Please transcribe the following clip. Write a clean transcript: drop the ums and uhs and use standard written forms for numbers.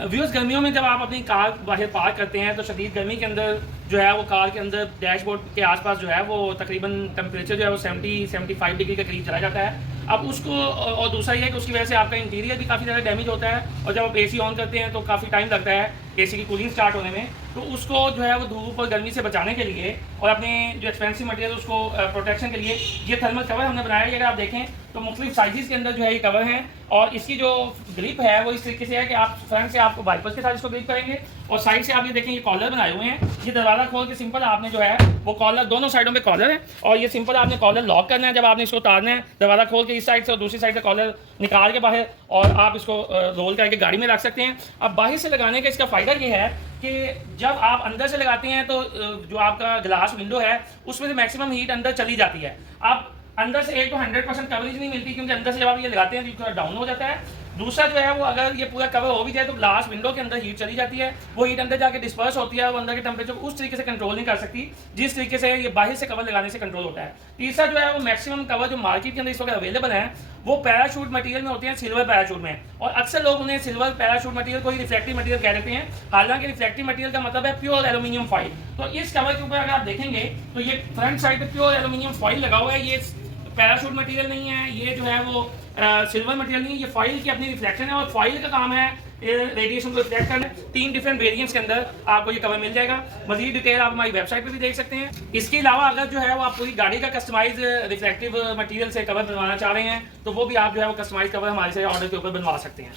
Viewers, गर्मियों में जब आप अपनी कार बाहर पार्क करते हैं तो शदीद गर्मी के अंदर जो है वो कार के अंदर डैशबोर्ड के आसपास जो है वो तकरीबन टेम्परेचर जो है वो 70-75 डिग्री के करीब चला जाता है। अब उसको और दूसरा ये है कि उसकी वजह से आपका इंटीरियर भी काफ़ी ज़्यादा डैमेज होता है और जब आप एसी ऑन करते हैं तो काफ़ी टाइम लगता है एसी की कूलिंग स्टार्ट होने में। तो उसको जो है वो धूप और गर्मी से बचाने के लिए और अपने जो एक्सपेंसिव मटेरियल उसको प्रोटेक्शन के लिए ये थर्मल कवर हमने बनाया है। अगर आप देखें तो मुख्तलिफ साइज़ के अंदर जो है ये कवर हैं और इसकी जो ग्रिप है वो इस तरीके से है कि आप फ्रंट से आपको वाइपर्स के साथ इसको ग्रिप करेंगे और साइड से आप ये देखें ये कॉलर बनाए हुए हैं। ये दरवाज़ा खोल के सिंपल आपने जो है वो कॉलर दोनों साइडों पे कॉलर है और ये सिंपल आपने कॉलर लॉक करना है। जब आपने इसको उतारना है दरवाज़ा खोल के इस साइड से और दूसरी साइड से कॉलर निकाल के बाहर और आप इसको रोल करके गाड़ी में रख सकते हैं। अब बाहर से लगाने का इसका फ़ायदा ये है कि जब आप अंदर से लगाते हैं तो जो आपका ग्लास विंडो है उसमें से मैक्सिमम हीट अंदर चली जाती है। आप अंदर से एक तो 100% कवरेज नहीं मिलती क्योंकि अंदर से जब आप ये लगाते हैं तो थोड़ा डाउन हो जाता है। दूसरा जो है वो अगर ये पूरा कवर हो भी जाए तो ग्लास विंडो के अंदर हीट चली जाती है, वो हीट अंदर जाके डिस्पर्स होती है और अंदर के टेम्परेचर को उस तरीके से कंट्रोल नहीं कर सकती जिस तरीके से ये बाहर से कवर लगाने से कंट्रोल होता है। तीसरा जो है वो मैक्सिमम कवर जो मार्केट के अंदर इस वक्त अवेलेबल है वो पैराशूट मटेरियल में होते हैं, सिल्वर पैराशूट में, और अक्सर लोग उन्हें सिल्वर पैराशूट मटेरियल को ही रिफ्लेक्टिव मटेरियल कह देते हैं। हालांकि रिफ्लेक्टिव मटेरियल का मतलब है प्योर एल्यूमिनियम फॉइल। तो इस कवर के ऊपर अगर आप देखेंगे तो ये फ्रंट साइड पे प्योर एल्यूमिनियम फॉइल लगा हुआ है। ये पैराशूट मटेरियल नहीं है, ये जो है वो सिल्वर मटेरियल नहीं है, ये फॉइल की अपनी रिफ्लेक्शन है और फॉइल का काम है रेडिएशन को रिफ्लेक्ट करना। 3 डिफरेंट वेरिएंट्स के अंदर आपको ये कवर मिल जाएगा। मजीद डिटेल आप हमारी वेबसाइट पे भी देख सकते हैं। इसके अलावा अगर जो है वो आप पूरी गाड़ी का कस्टमाइज रिफ्लेक्टिव मटेरियल से कवर बनवाना चाह रहे हैं तो वो भी आप जो है वो कस्टमाइज कवर हमारे से ऑर्डर के ऊपर बनवा सकते हैं।